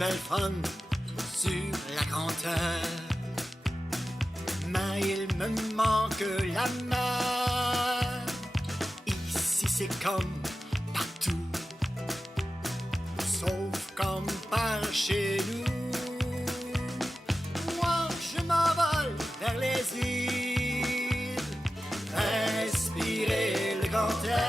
belle fun sur la grandeur. Mais il me manque la main. Ici c'est comme partout, sauf comme par chez nous. Moi je m'envole vers les îles, respirer le grand air.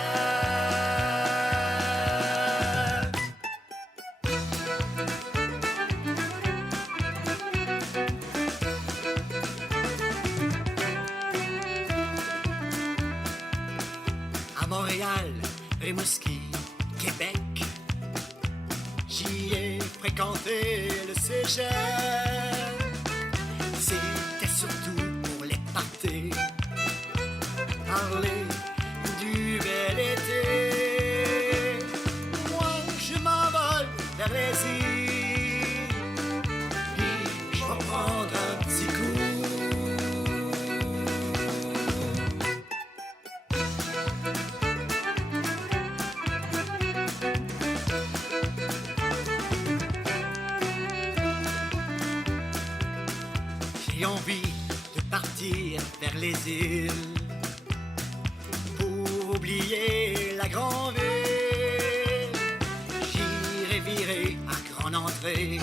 Montréal, Rimouski, Québec, j'y ai fréquenté le cégep. C'était surtout pour les parties, parler du bel été. Moi je m'envole vers les îles, puis je vais prendre un petit coup. J'ai envie de partir vers les îles pour oublier la grande ville. J'irai virer à grande entrée,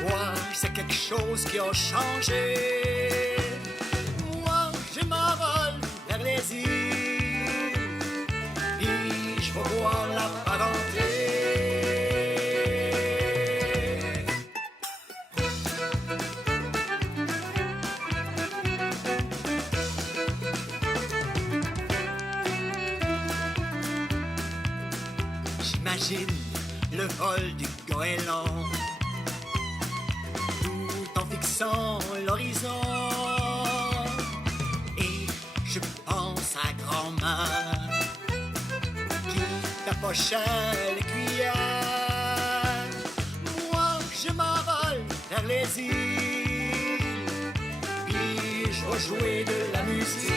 voir c'est quelque chose qui a changé. Moi je m'envole vers les îles, puis je vais voir la parenté. J'imagine le vol du goéland, tout en fixant l'horizon. Et je pense à grand-mère qui tapochait les cuillères. Moi je m'envole vers les îles, puis je vais jouer de la musique.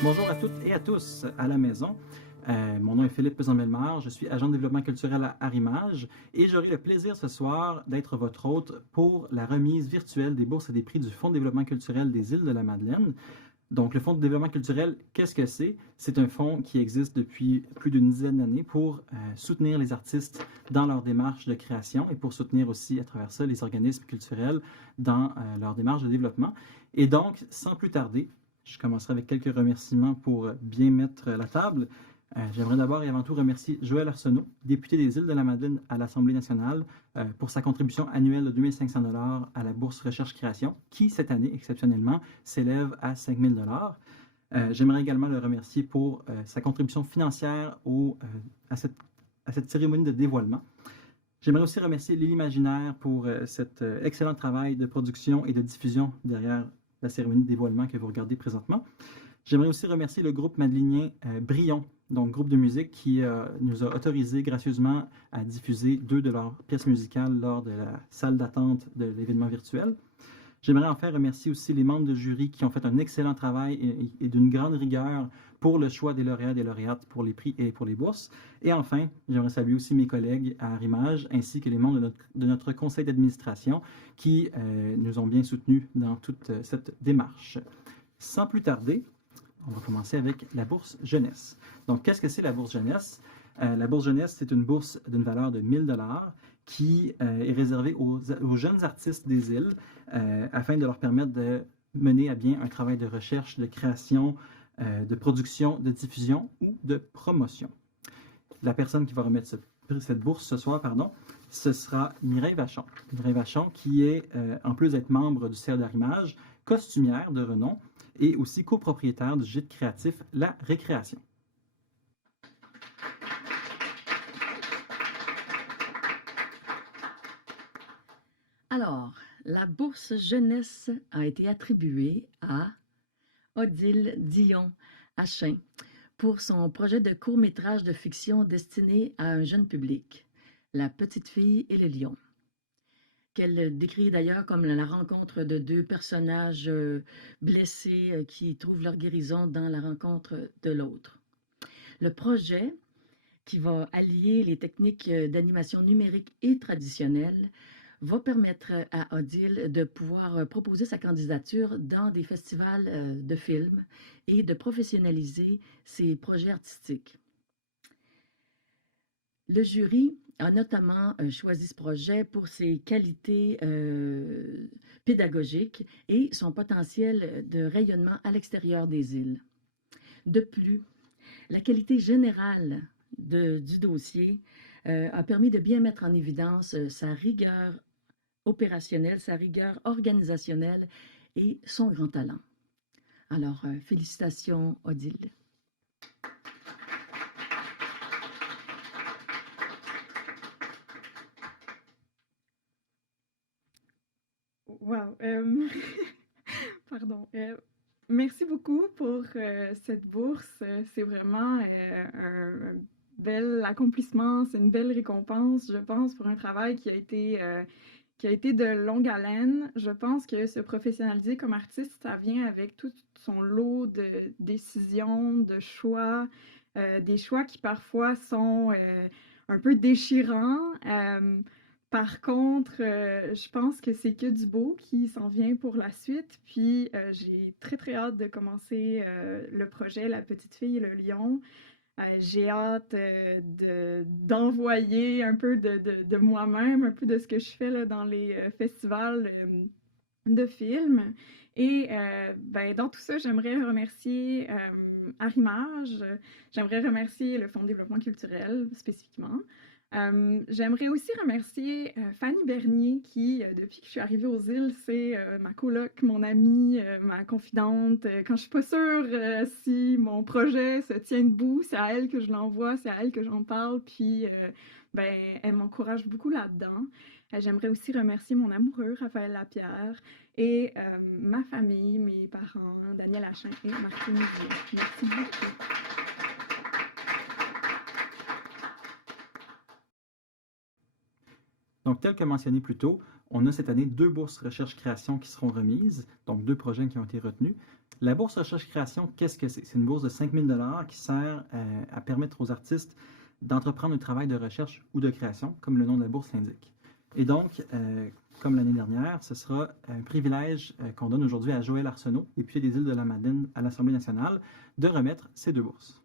Bonjour à toutes et à tous à la maison. Mon nom est Philippe Pesan-Bellemare, je suis agent de développement culturel à Arrimage et j'aurai le plaisir ce soir d'être votre hôte pour la remise virtuelle des bourses et des prix du Fonds de développement culturel des îles de la Madeleine. Donc, le Fonds de développement culturel, qu'est-ce que c'est? C'est un fonds qui existe depuis plus d'une dizaine d'années pour soutenir les artistes dans leur démarche de création et pour soutenir aussi à travers ça les organismes culturels dans leur démarche de développement. Et donc, sans plus tarder, je commencerai avec quelques remerciements pour bien mettre la table. J'aimerais d'abord et avant tout remercier Joël Arsenault, député des îles de la Madeleine à l'Assemblée nationale, pour sa contribution annuelle de 2 500 $ à la bourse Recherche-Création, qui, cette année, exceptionnellement, s'élève à 5 000 $. J'aimerais également le remercier pour sa contribution financière à cette cérémonie de dévoilement. J'aimerais aussi remercier Lily Imaginaire pour cet excellent travail de production et de diffusion derrière la cérémonie de dévoilement que vous regardez présentement. J'aimerais aussi remercier le groupe madelinien Brion, donc groupe de musique qui nous a autorisé gracieusement à diffuser 2 de leurs pièces musicales lors de la salle d'attente de l'événement virtuel. J'aimerais enfin remercier aussi les membres de jury qui ont fait un excellent travail et d'une grande rigueur pour le choix des lauréats et des lauréates pour les prix et pour les bourses. Et enfin, j'aimerais saluer aussi mes collègues à Arrimage ainsi que les membres de notre conseil d'administration qui nous ont bien soutenus dans toute cette démarche. Sans plus tarder, on va commencer avec la bourse jeunesse. Donc, qu'est-ce que c'est la bourse jeunesse? La bourse jeunesse, c'est une bourse d'une valeur de 1 000 $ qui est réservée aux jeunes artistes des îles afin de leur permettre de mener à bien un travail de recherche, de création, de production, de diffusion ou de promotion. La personne qui va remettre cette bourse ce soir, ce sera Mireille Vachon. Mireille Vachon qui est, en plus d'être membre du CA d'Arrimage, costumière de renom et aussi copropriétaire du gîte créatif La Récréation. Alors, la bourse jeunesse a été attribuée à Odile Dion-Achin pour son projet de court-métrage de fiction destiné à un jeune public, La petite fille et le lion, qu'elle décrit d'ailleurs comme la rencontre de 2 personnages blessés qui trouvent leur guérison dans la rencontre de l'autre. Le projet, qui va allier les techniques d'animation numérique et traditionnelle, va permettre à Odile de pouvoir proposer sa candidature dans des festivals de films et de professionnaliser ses projets artistiques. Le jury a notamment choisi ce projet pour ses qualités pédagogiques et son potentiel de rayonnement à l'extérieur des îles. De plus, la qualité générale du dossier a permis de bien mettre en évidence sa rigueur opérationnelle, sa rigueur organisationnelle et son grand talent. Alors, félicitations, Odile. Wow. Pardon. Merci beaucoup pour cette bourse. C'est vraiment un bel accomplissement, c'est une belle récompense, je pense, pour un travail qui a été de longue haleine. Je pense que se professionnaliser comme artiste, ça vient avec tout son lot de décisions, de choix, des choix qui parfois sont un peu déchirants. Par contre, je pense que c'est que du beau qui s'en vient pour la suite. Puis j'ai très hâte de commencer le projet La petite fille et le lion. J'ai hâte d'envoyer un peu de moi-même, un peu de ce que je fais là, dans les festivals de films. Et dans tout ça, j'aimerais remercier Arrimage, j'aimerais remercier le Fonds de développement culturel spécifiquement. J'aimerais aussi remercier Fanny Bernier qui, depuis que je suis arrivée aux îles, c'est ma coloc, mon amie, ma confidente. Quand je suis pas sûre si mon projet se tient debout, c'est à elle que je l'envoie, c'est à elle que j'en parle, puis elle m'encourage beaucoup là-dedans. J'aimerais aussi remercier mon amoureux, Raphaël Lapierre, et ma famille, mes parents, Daniel Achin et Martine Dion. Merci beaucoup. Donc, tel que mentionné plus tôt, on a cette année 2 bourses recherche-création qui seront remises, donc 2 projets qui ont été retenus. La bourse recherche-création, qu'est-ce que c'est? C'est une bourse de 5 000 $ qui sert à permettre aux artistes d'entreprendre un travail de recherche ou de création, comme le nom de la bourse l'indique. Et donc, comme l'année dernière, ce sera un privilège qu'on donne aujourd'hui à Joël Arsenault, député des Îles-de-la-Madeleine à l'Assemblée nationale, de remettre ces 2 bourses.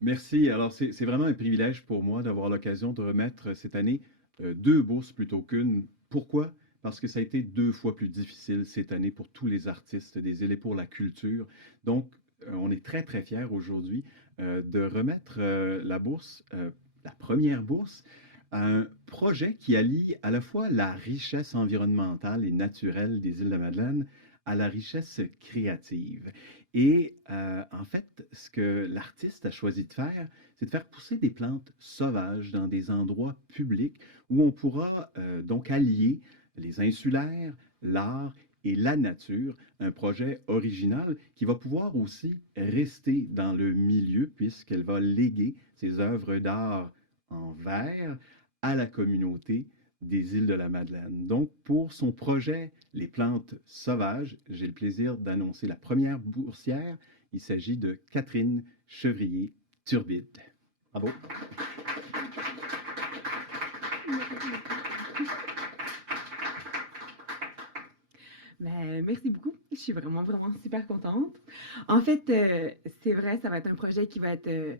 Merci. Alors, c'est vraiment un privilège pour moi d'avoir l'occasion de remettre cette année 2 bourses plutôt qu'une. Pourquoi? Parce que ça a été 2 fois plus difficile cette année pour tous les artistes des îles et pour la culture. Donc, on est très, très fiers aujourd'hui de remettre la bourse, la première bourse, à un projet qui allie à la fois la richesse environnementale et naturelle des îles de la Madeleine à la richesse créative. Et en fait, ce que l'artiste a choisi de faire, c'est de faire pousser des plantes sauvages dans des endroits publics où on pourra donc allier les insulaires, l'art et la nature, un projet original qui va pouvoir aussi rester dans le milieu puisqu'elle va léguer ses œuvres d'art en verre à la communauté des îles de la Madeleine. Donc, pour son projet Les plantes sauvages, j'ai le plaisir d'annoncer la première boursière. Il s'agit de Catherine Chevrier-Turbide. Bravo. Ben, merci beaucoup. Je suis vraiment, vraiment super contente. En fait, c'est vrai, ça va être un projet qui va être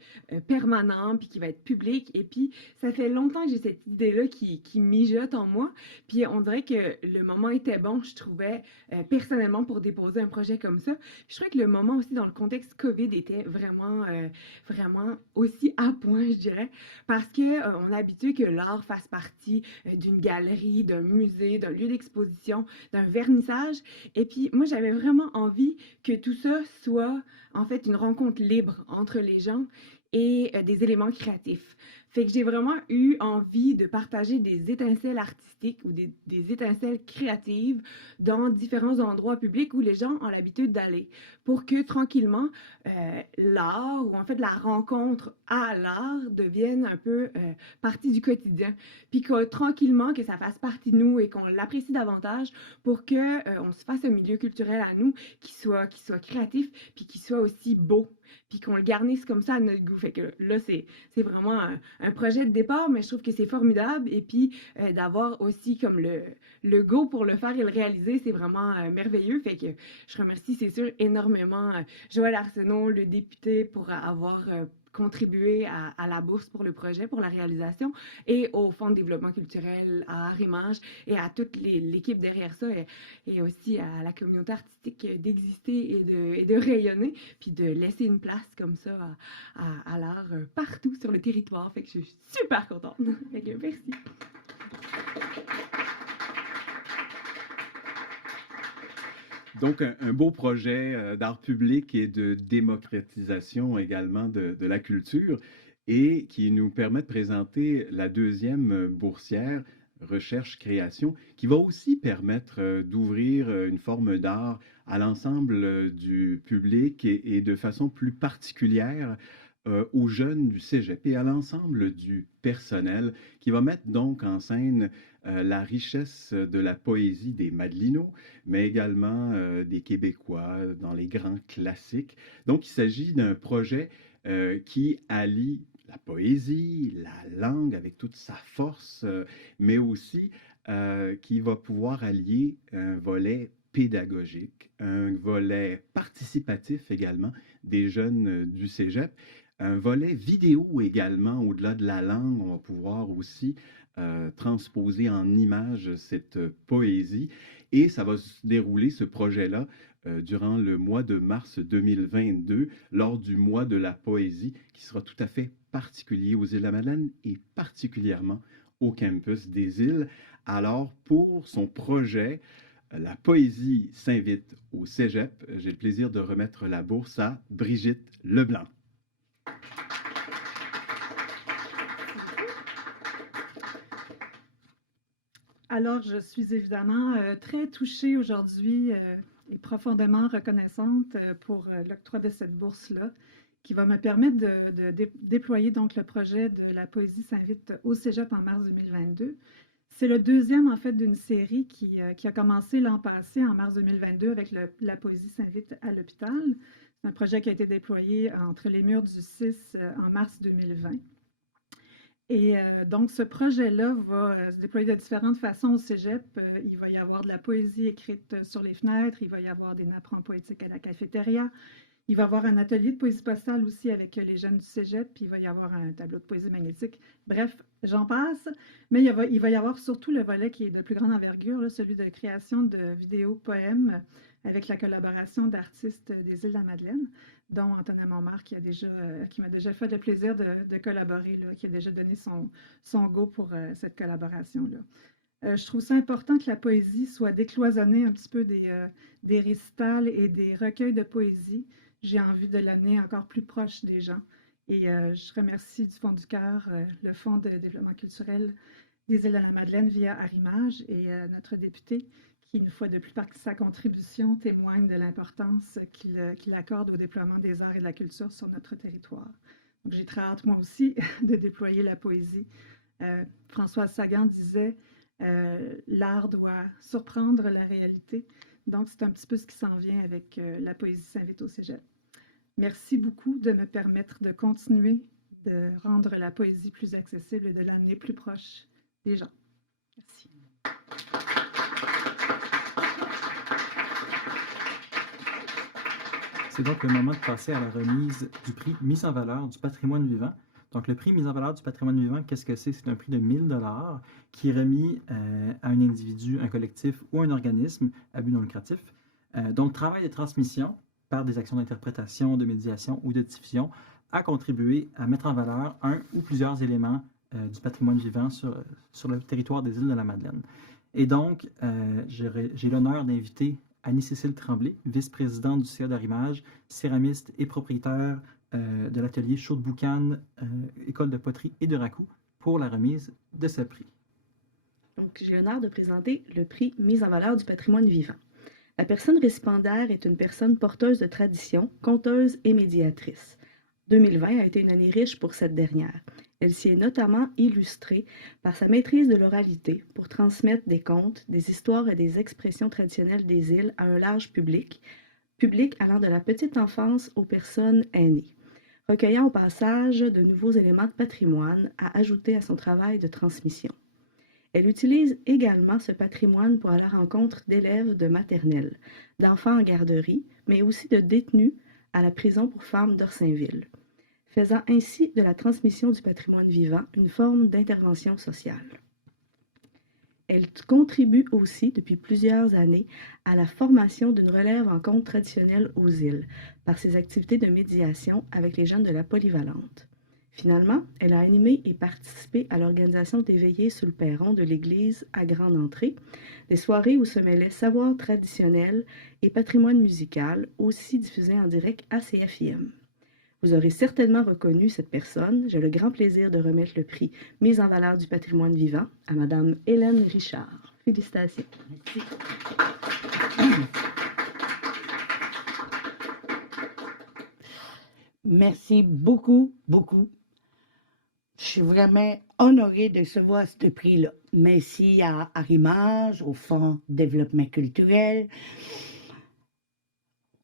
permanent, puis qui va être public. Et puis, ça fait longtemps que j'ai cette idée-là qui mijote en moi. Puis, on dirait que le moment était bon, je trouvais, personnellement, pour déposer un projet comme ça. Puis, je trouvais que le moment aussi, dans le contexte COVID, était vraiment, vraiment aussi à point, je dirais. Parce que on est habitué que l'art fasse partie d'une galerie, d'un musée, d'un lieu d'exposition, d'un vernissage. Et puis, moi, j'avais vraiment envie que tout ça soit, en fait, une rencontre libre entre les gens et des éléments créatifs. Fait que j'ai vraiment eu envie de partager des étincelles artistiques ou des étincelles créatives dans différents endroits publics où les gens ont l'habitude d'aller pour que tranquillement l'art ou en fait la rencontre à l'art devienne un peu partie du quotidien. Puis que tranquillement que ça fasse partie de nous et qu'on l'apprécie davantage pour que on se fasse un milieu culturel à nous qui soit créatif puis qui soit aussi beau puis qu'on le garnisse comme ça à notre goût. Fait que là, c'est vraiment un projet de départ, mais je trouve que c'est formidable. Et puis, d'avoir aussi comme le go pour le faire et le réaliser, c'est vraiment merveilleux. Fait que je remercie, c'est sûr, énormément Joël Arsenault, le député, pour avoir contribué à la bourse pour le projet, pour la réalisation, et au Fonds de développement culturel, à Arrimage, et à toute l'équipe derrière ça, et aussi à la communauté artistique d'exister et de rayonner, puis de laisser une place comme ça à l'art partout sur le territoire. Fait que je suis super contente. Fait que merci. Donc, un beau projet d'art public et de démocratisation également de la culture et qui nous permet de présenter la deuxième boursière, Recherche-Création, qui va aussi permettre d'ouvrir une forme d'art à l'ensemble du public et de façon plus particulière aux jeunes du Cégep et à l'ensemble du personnel qui va mettre donc en scène la richesse de la poésie des Madelinots, mais également des Québécois dans les grands classiques. Donc, il s'agit d'un projet qui allie la poésie, la langue avec toute sa force, mais aussi qui va pouvoir allier un volet pédagogique, un volet participatif également des jeunes du Cégep, un volet vidéo également, au-delà de la langue, on va pouvoir aussi transposer en images cette poésie. Et ça va se dérouler, ce projet-là, durant le mois de mars 2022, lors du mois de la poésie, qui sera tout à fait particulier aux îles de la Madeleine et particulièrement au campus des îles. Alors, pour son projet, La poésie s'invite au Cégep, j'ai le plaisir de remettre la bourse à Brigitte Leblanc. Alors, je suis évidemment très touchée aujourd'hui et profondément reconnaissante pour l'octroi de cette bourse-là. qui va me permettre de déployer donc le projet de La Poésie s'invite au Cégep en mars 2022. C'est le deuxième, en fait, d'une série qui a commencé l'an passé, en mars 2022, avec La Poésie s'invite à l'hôpital. C'est un projet qui a été déployé entre les murs du 6 en mars 2020. Et donc, ce projet-là va se déployer de différentes façons au Cégep. Il va y avoir de la poésie écrite sur les fenêtres, il va y avoir des napperons poétiques à la cafétéria, il va y avoir un atelier de poésie postale aussi avec les jeunes du Cégep, puis il va y avoir un tableau de poésie magnétique. Bref, j'en passe, mais il va y avoir surtout le volet qui est de plus grande envergure, là, celui de création de vidéos poèmes avec la collaboration d'artistes des îles de la Madeleine, dont Antonin Montmartre qui m'a déjà fait le plaisir de collaborer, là, qui a déjà donné son go pour cette collaboration-là. Je trouve ça important que la poésie soit décloisonnée un petit peu des récitals et des recueils de poésie. J'ai envie de l'amener encore plus proche des gens. Et je remercie du fond du cœur le Fonds de développement culturel des îles de la Madeleine via Arrimage et notre député qui, une fois de plus, par sa contribution, témoigne de l'importance qu'il accorde au déploiement des arts et de la culture sur notre territoire. Donc, j'ai très hâte, moi aussi, de déployer la poésie. Françoise Sagan disait l'art doit surprendre la réalité. Donc, c'est un petit peu ce qui s'en vient avec La Poésie s'invite au Cégep. Merci beaucoup de me permettre de continuer de rendre la poésie plus accessible et de l'amener plus proche des gens. Merci. C'est donc le moment de passer à la remise du prix Mise en valeur du patrimoine vivant. Donc, le prix Mise en valeur du patrimoine vivant, qu'est-ce que c'est? C'est un prix de 1 000 $ qui est remis à un individu, un collectif ou un organisme à but non lucratif dont le travail de transmission par des actions d'interprétation, de médiation ou de diffusion a contribué à mettre en valeur un ou plusieurs éléments du patrimoine vivant sur le territoire des îles de la Madeleine. Et donc, j'ai l'honneur d'inviter Annie-Cécile Tremblay, vice-présidente du CA d'Arrimage, céramiste et propriétaire de l'atelier Chaude-Boucane, école de poterie et de raku, pour la remise de ce prix. Donc, j'ai l'honneur de présenter le prix Mise en valeur du patrimoine vivant. La personne récipiendaire est une personne porteuse de tradition, conteuse et médiatrice. 2020 a été une année riche pour cette dernière. Elle s'y est notamment illustrée par sa maîtrise de l'oralité pour transmettre des contes, des histoires et des expressions traditionnelles des îles à un large public allant de la petite enfance aux personnes aînées, recueillant au passage de nouveaux éléments de patrimoine à ajouter à son travail de transmission. Elle utilise également ce patrimoine pour aller à la rencontre d'élèves de maternelle, d'enfants en garderie, mais aussi de détenus à la prison pour femmes d'Orsainville, faisant ainsi de la transmission du patrimoine vivant une forme d'intervention sociale. Elle contribue aussi depuis plusieurs années à la formation d'une relève en contes traditionnels aux îles par ses activités de médiation avec les jeunes de la polyvalente. Finalement, elle a animé et participé à l'organisation des veillées sur le perron de l'église à grande entrée, des soirées où se mêlaient savoir traditionnel et patrimoine musical, aussi diffusés en direct à CFIM. Vous aurez certainement reconnu cette personne. J'ai le grand plaisir de remettre le prix Mise en valeur du patrimoine vivant à Madame Hélène Richard. Félicitations. Merci. Merci beaucoup, beaucoup. Je suis vraiment honorée de recevoir ce prix-là. Merci à Arrimage, au Fonds de développement culturel,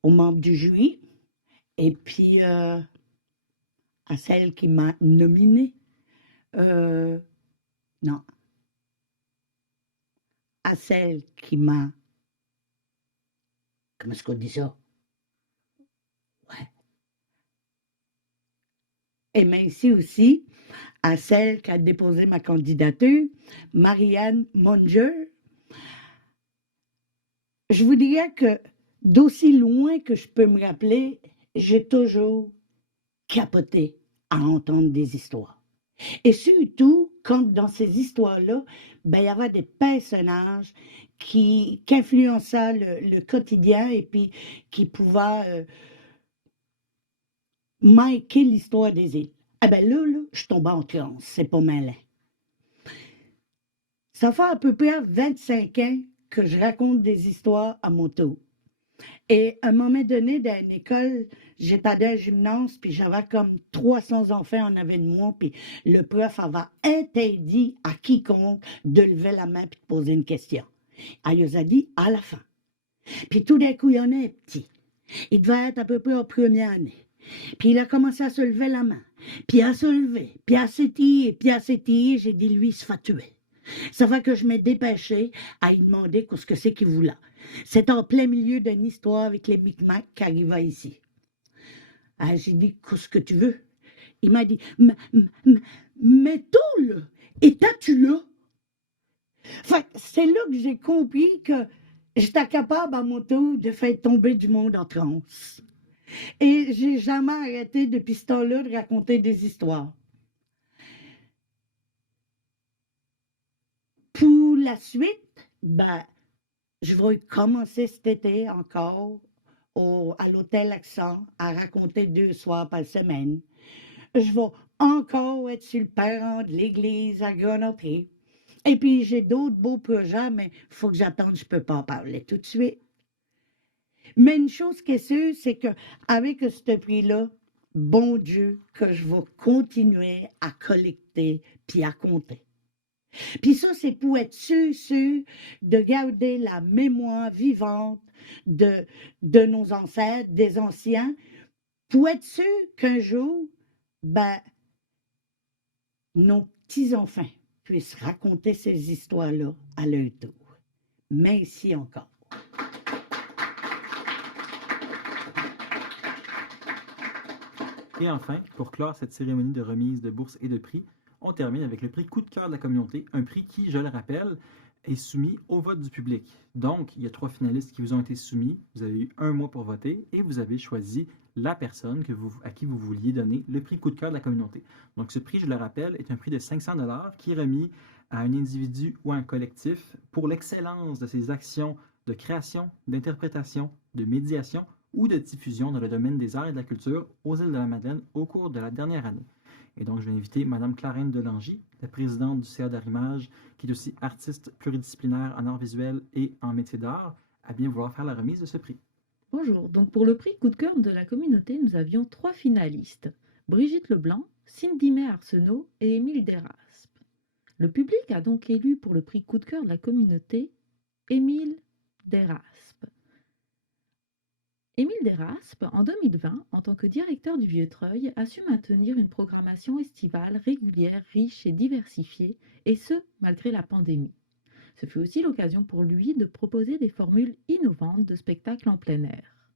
aux membres du jury, et puis à celle qui m'a nominée. Non. À celle qui m'a... Comment est-ce qu'on dit ça? Ouais. Et merci aussi à celle qui a déposé ma candidature, Marianne Monger. Je vous dirais que d'aussi loin que je peux me rappeler, j'ai toujours capoté à entendre des histoires. Et surtout, quand dans ces histoires-là, il y avait des personnages qui influençaient le quotidien et puis qui pouvaient marquer l'histoire des îles. Ah ben là, je tombe en transe, c'est pas malin. Ça fait à peu près 25 ans que je raconte des histoires à mon tour. Et à un moment donné, dans une école, j'étais à un gymnase, puis j'avais comme 300 enfants en avant de moi, puis le prof avait interdit à quiconque de lever la main puis de poser une question. Elle nous a dit à la fin. Puis tout d'un coup, il y en a un petit. Il devait être à peu près en première année. Puis il a commencé à se lever la main, puis à se lever, puis à s'étiller, puis à s'étiller. J'ai dit, lui, il se fait tuer. Ça fait que je m'ai dépêché à lui demander ce que c'est qu'il voulait. C'est en plein milieu d'une histoire avec les Micmacs qui arrivaient ici. Ah, j'ai dit, qu'est-ce que tu veux? Il m'a dit, mais toi, là, étais-tu là? Fait que c'est là que j'ai compris que j'étais capable à mon tour de faire tomber du monde en transe. Et j'ai jamais arrêté depuis ce temps-là de raconter des histoires. Pour la suite, je vais commencer cet été encore à l'Hôtel Accent à raconter 2 soirs par semaine. Je vais encore être sur le perron de l'église à Grenoble. Et puis j'ai d'autres beaux projets, mais il faut que j'attende, je ne peux pas en parler tout de suite. Mais une chose qui est sûre, c'est qu'avec ce prix-là, bon Dieu, que je vais continuer à collecter puis à compter. Puis ça, c'est pour être sûr de garder la mémoire vivante de nos ancêtres, des anciens, pour être sûr qu'un jour, nos petits-enfants puissent raconter ces histoires-là à leur tour. Merci encore. Et enfin, pour clore cette cérémonie de remise de bourses et de prix, on termine avec le prix Coup de cœur de la communauté, un prix qui, je le rappelle, est soumis au vote du public. Donc, il y a 3 finalistes qui vous ont été soumis, vous avez eu 1 mois pour voter et vous avez choisi la personne à qui vous vouliez donner le prix Coup de cœur de la communauté. Donc, ce prix, je le rappelle, est un prix de 500 $ qui est remis à un individu ou à un collectif pour l'excellence de ses actions de création, d'interprétation, de médiation ou de diffusion dans le domaine des arts et de la culture aux îles de la Madeleine au cours de la dernière année. Et donc, je vais inviter Mme Clarence Delangy, la présidente du CA d'Arrimage, qui est aussi artiste pluridisciplinaire en arts visuels et en métier d'art, à bien vouloir faire la remise de ce prix. Bonjour, donc pour le prix Coup de cœur de la communauté, nous avions 3 finalistes, Brigitte Leblanc, Cindy May Arsenault et Émile Deraspe. Le public a donc élu pour le prix Coup de cœur de la communauté Émile Deraspe. Émile Deraspe, en 2020, en tant que directeur du Vieux-Treuil, a su maintenir une programmation estivale régulière, riche et diversifiée, et ce, malgré la pandémie. Ce fut aussi l'occasion pour lui de proposer des formules innovantes de spectacles en plein air.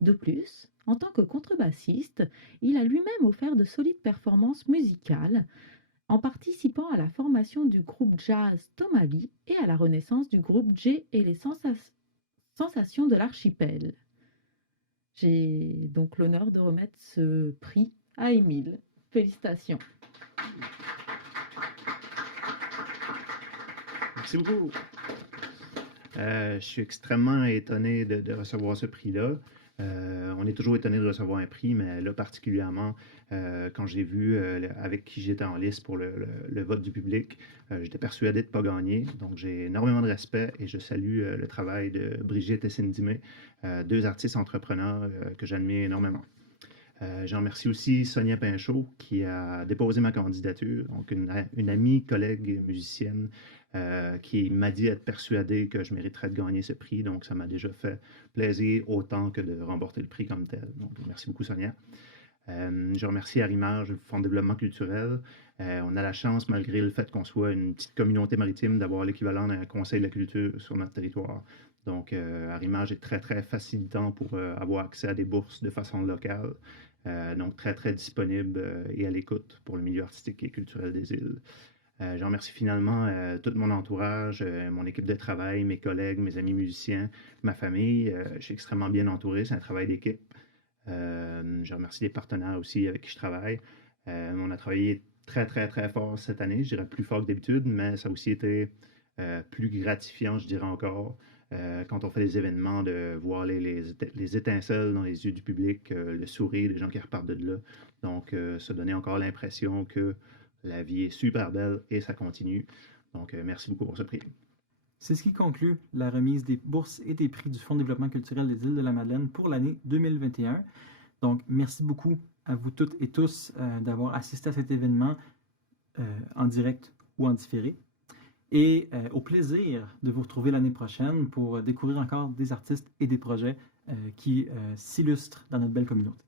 De plus, en tant que contrebassiste, il a lui-même offert de solides performances musicales en participant à la formation du groupe jazz Tomali et à la renaissance du groupe J et les sensations de l'archipel. J'ai donc l'honneur de remettre ce prix à Émile. Félicitations. Merci beaucoup. Je suis extrêmement étonné de recevoir ce prix-là. On est toujours étonné de recevoir un prix, mais là particulièrement, quand j'ai vu avec qui j'étais en liste pour le vote du public, j'étais persuadé de ne pas gagner. Donc j'ai énormément de respect et je salue le travail de Brigitte et Cindy May, 2 artistes entrepreneurs que j'admire énormément. J'en remercie aussi Sonia Pinchot qui a déposé ma candidature, donc une amie, collègue musicienne qui m'a dit être persuadée que je mériterais de gagner ce prix. Donc, ça m'a déjà fait plaisir autant que de remporter le prix comme tel. Donc, merci beaucoup, Sonia. Je remercie Arrimage, le Fonds de développement culturel. On a la chance, malgré le fait qu'on soit une petite communauté maritime, d'avoir l'équivalent d'un conseil de la culture sur notre territoire. Donc, Arrimage est très, très facilitant pour avoir accès à des bourses de façon locale. Donc, très, très disponible et à l'écoute pour le milieu artistique et culturel des îles. Je remercie finalement tout mon entourage, mon équipe de travail, mes collègues, mes amis musiciens, ma famille. Je suis extrêmement bien entouré, c'est un travail d'équipe. Je remercie les partenaires aussi avec qui je travaille. On a travaillé très, très, très fort cette année, je dirais plus fort que d'habitude, mais ça a aussi été plus gratifiant, je dirais encore, quand on fait des événements, de voir les étincelles dans les yeux du public, le sourire des gens qui repartent de là. Donc, se donner encore l'impression que la vie est super belle et ça continue. Donc, merci beaucoup pour ce prix. C'est ce qui conclut la remise des bourses et des prix du Fonds de développement culturel des îles de la Madeleine pour l'année 2021. Donc, merci beaucoup à vous toutes et tous d'avoir assisté à cet événement en direct ou en différé. Et au plaisir de vous retrouver l'année prochaine pour découvrir encore des artistes et des projets qui s'illustrent dans notre belle communauté.